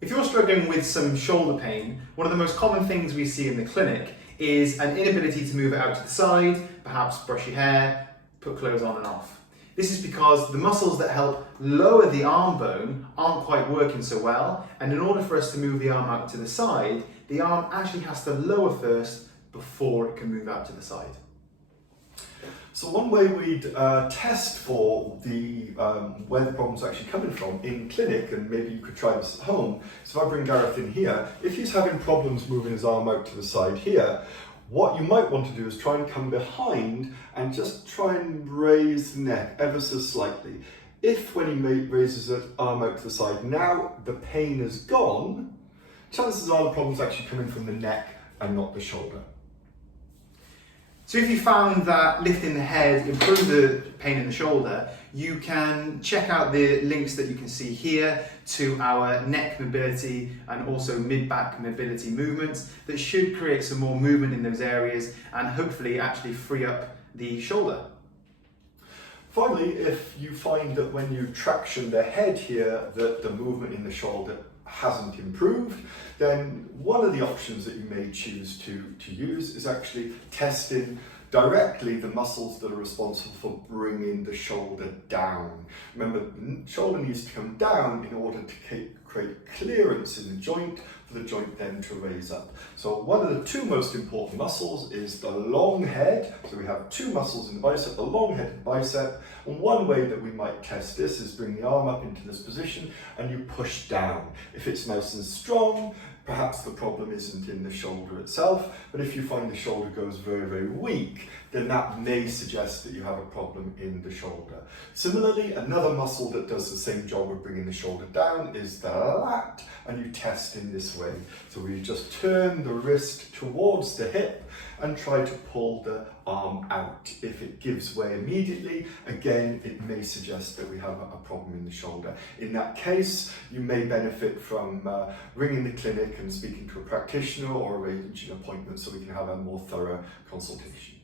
If you're struggling with some shoulder pain, one of the most common things we see in the clinic is an inability to move it out to the side, perhaps brush your hair, put clothes on and off. This is because the muscles that help lower the arm bone aren't quite working so well, and in order for us to move the arm out to the side, the arm actually has to lower first before it can move out to the side. So one way we'd test for where the problem's actually coming from in clinic, and maybe you could try this at home. So if I bring Gareth in here, if he's having problems moving his arm out to the side here, what you might want to do is try and come behind and just try and raise the neck ever so slightly. If when he raises his arm out to the side, now the pain is gone, chances are the problem's actually coming from the neck and not the shoulder. So if you found that lifting the head improved the pain in the shoulder, you can check out the links that you can see here to our neck mobility and also mid-back mobility movements that should create some more movement in those areas and hopefully actually free up the shoulder. Finally, if you find that when you traction the head here that the movement in the shoulder hasn't improved, then one of the options that you may choose to use is actually testing directly the muscles that are responsible for bringing the shoulder down. Remember, the shoulder needs to come down in order to create clearance in the joint for the joint then to raise up. So one of the two most important muscles is the long head. So we have two muscles in the bicep, the long head and bicep. And one way that we might test this is bring the arm up into this position and you push down. If it's nice and strong, perhaps the problem isn't in the shoulder itself, but if you find the shoulder goes very, very weak, then that may suggest that you have a problem in the shoulder. Similarly, another muscle that does the same job of bringing the shoulder down is the lat, and you test in this way. So we just turn the wrist towards the hip and try to pull the arm out. If it gives way immediately, again, it may suggest that we have a problem in the shoulder. In that case, you may benefit from ringing the clinic and speaking to a practitioner or arranging an appointment so we can have a more thorough consultation.